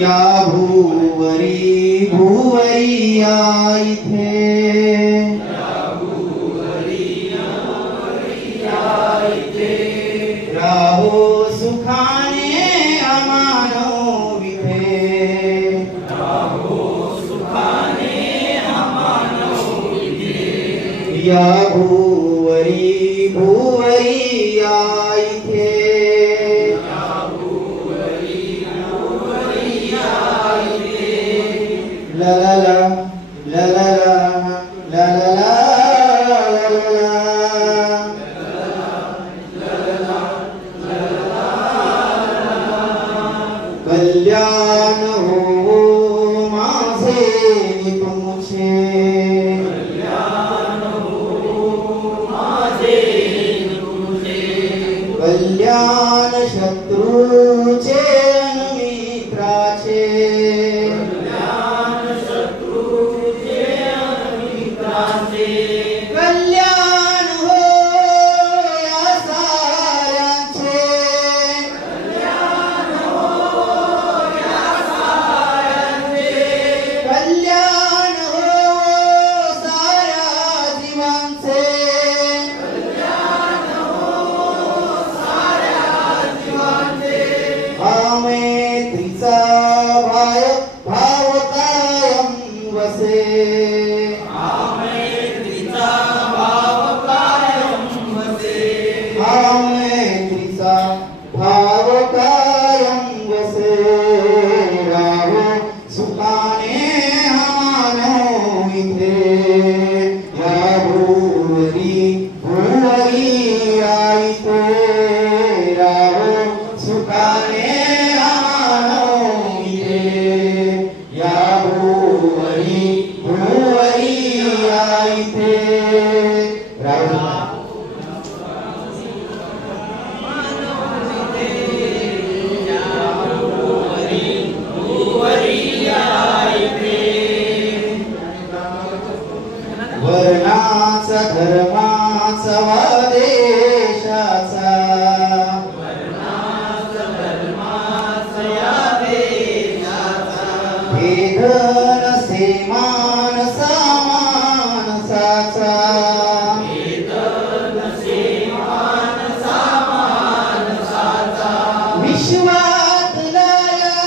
या भूवरी भूवरी या इथे राहो सुखाने अमानो विधे या भूवरी भूवरी या इथे la la la la la la la la कल्याण हो माझे तुमचे कल्याण शत्रूचे मित्राचे कल्याण हो या साऱ्यांचे कल्याण हो साऱ्या जीवांचे मैत्रीचा भाव कायम वसे मैत्रीचा भाव कायम वसे राहो सुखाने मानो इथे या भूवरी भूवरी या इथे राहो सुखाने मानो इथे या भूवरी भूवरी या इथे राहो वर्णाचा धर्माचा वा देशाचा भेद नसे मानसा मानसाचा विश्वातला या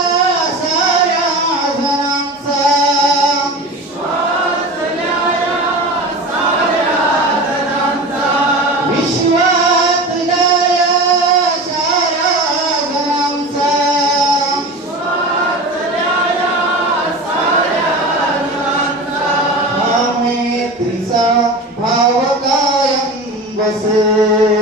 साऱ्या जनांचा विश्वातला या साऱ्या जनांचा मैत्रीचा भाव कायम वसे